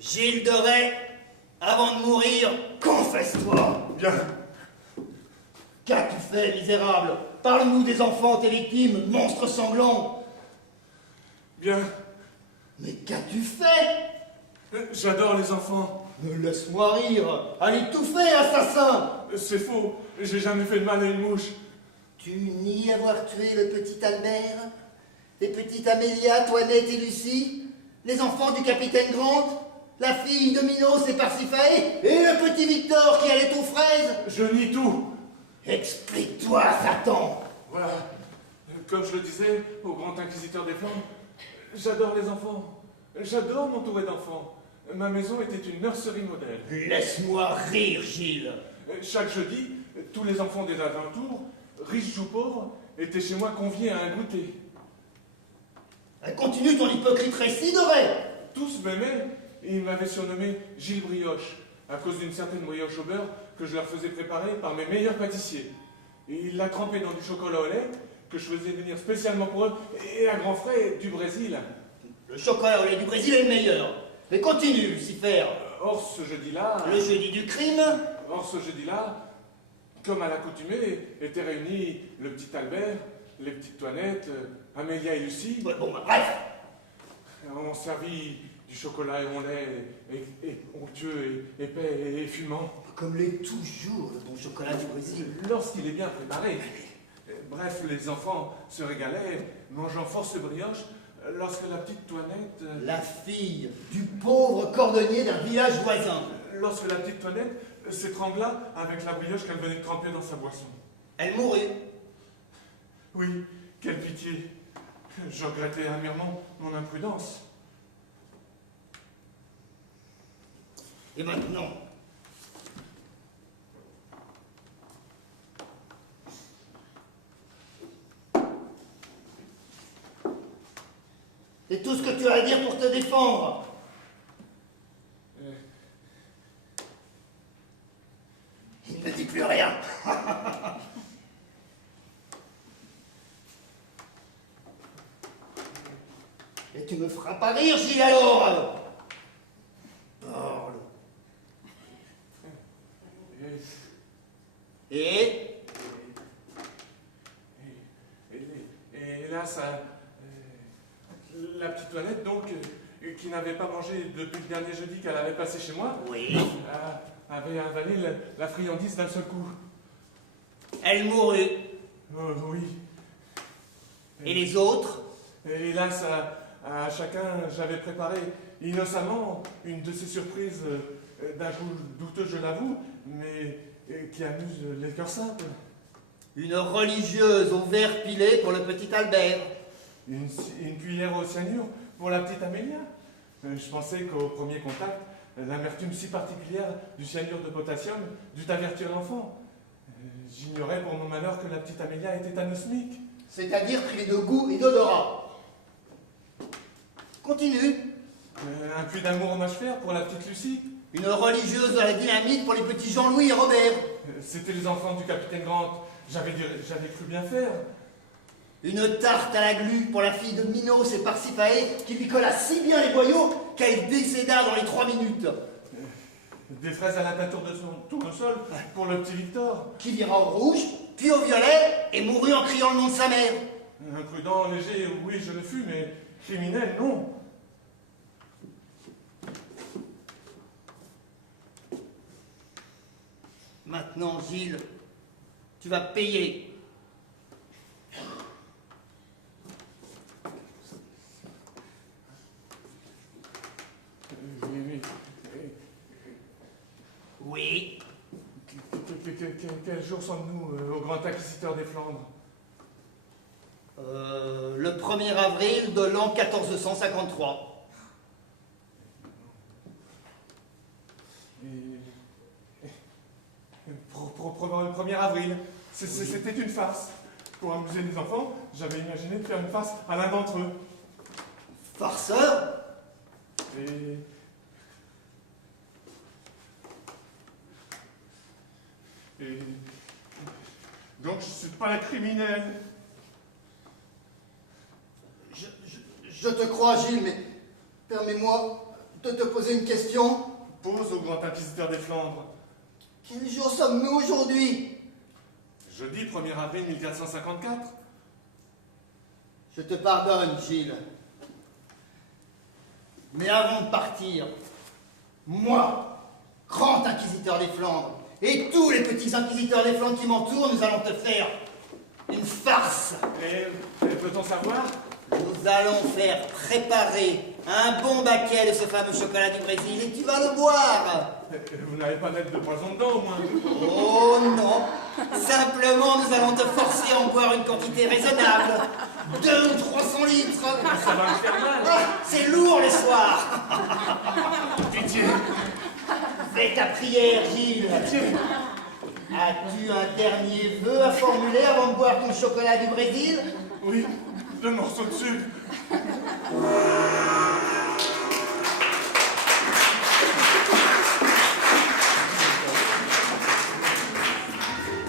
Gilles de Rais, avant de mourir, confesse-toi. Bien. Qu'as-tu fait, misérable? Parle-nous des enfants, tes victimes, monstres sanglants. Bien. Mais qu'as-tu fait? J'adore les enfants. Mais laisse-moi rire. Allez tout faire, assassin. C'est faux. J'ai jamais fait de mal à une mouche. Tu nies avoir tué le petit Albert, les petites Amélia, Toinette et Lucie, les enfants du capitaine Grant, la fille de Minos et Parsifal, et le petit Victor qui allait aux fraises. Je nie tout. Explique-toi, Satan. Voilà. Comme je le disais au grand inquisiteur des Flandres, j'adore les enfants. J'adore m'entourer d'enfants. Ma maison était une nurserie modèle. Laisse-moi rire, Gilles. Chaque jeudi, tous les enfants des alentours, riches ou pauvres, étaient chez moi conviés à un goûter. Continue ton hypocrite récit, de Rais. Tous m'aimaient et ils m'avaient surnommé Gilles Brioche, à cause d'une certaine brioche au beurre que je leur faisais préparer par mes meilleurs pâtissiers. Et ils la trempaient dans du chocolat au lait que je faisais venir spécialement pour eux et à grands frais du Brésil. Le chocolat au lait du Brésil est le meilleur. Mais continue, Lucifer. Or, ce jeudi-là... Le jeudi du crime. Or, ce jeudi-là, comme à l'accoutumée, étaient réunis le petit Albert, les petites Toinettes, Amélia et Lucie. Bon, bref. On servit du chocolat et au lait, et onctueux, et épais et fumant. Comme l'est toujours le bon chocolat du Brésil. Lorsqu'il est bien préparé. Bref, les enfants se régalaient, mangeant force brioche, lorsque la petite Toinette... La fille du pauvre cordonnier d'un village voisin. Lorsque la petite Toinette s'étrangla avec la brioche qu'elle venait de tremper dans sa boisson. Elle mourut. Oui, quelle pitié. Je regrettais amèrement mon imprudence. Et maintenant, c'est tout ce que tu as à dire pour te défendre. Il ne dit plus rien. Et tu me feras pas rire, Gilles, alors. Borle. Et hélas, la petite Toinette, donc, qui n'avait pas mangé depuis le dernier jeudi qu'elle avait passé chez moi, oui, avait avalé la friandise d'un seul coup. elle mourut. Oui. Et les autres? Et hélas, à chacun, j'avais préparé innocemment une de ces surprises d'un goût douteux, je l'avoue, mais qui amuse les cœurs simples. Une religieuse au verre pilé pour le petit Albert. Une cuillère au cyanure pour la petite Amélia. Je pensais qu'au premier contact, l'amertume si particulière du cyanure de potassium dut avertir l'enfant. J'ignorais pour mon malheur que la petite Amélia était anosmique. C'est-à-dire privé de goût et d'odorat. Continue. Un puits d'amour au mâche-fer pour la petite Lucie. Une religieuse à la dynamite pour les petits Jean-Louis et Robert. C'était les enfants du capitaine Grant. J'avais cru bien faire. Une tarte à la glu pour la fille de Minos et Parsifal qui lui colla si bien les boyaux qu'elle décéda dans les 3 minutes. Des fraises à la peinture de son tournesol pour le petit Victor. Qui vira au rouge, puis au violet et mourut en criant le nom de sa mère. Imprudent, léger, oui, je le fus, mais criminel, non. Maintenant, Gilles, tu vas payer. Oui. Oui. Quel jour sommes-nous au grand inquisiteur des Flandres? Le 1er avril de l'an 1453. Le 1er avril, c'était une farce. Pour amuser les enfants, j'avais imaginé de faire une farce à l'un d'entre eux. Farceur? Et donc je ne suis pas la criminelle. Je te crois, Gilles, mais permets-moi de te poser une question. Pose au grand inquisiteur des Flandres. Quel jour sommes-nous aujourd'hui? Jeudi 1er avril 1454. Je te pardonne, Gilles. Mais avant de partir, moi, grand inquisiteur des Flandres, et tous les petits inquisiteurs des Flandres qui m'entourent, nous allons te faire une farce. Et peut-on savoir? Nous allons faire préparer un bon baquet de ce fameux chocolat du Brésil et tu vas le boire. Vous n'avez pas mettre de poison dedans, au moins? Oh non. Simplement, nous allons te forcer à en boire une quantité raisonnable. 200 ou 300 litres. Ça va me faire mal. Ah, c'est lourd le soir. Pitié. Fais ta prière, Gilles. Pitié. As-tu un dernier vœu à formuler avant de boire ton chocolat du Brésil? Oui, 2 morceaux de sucre.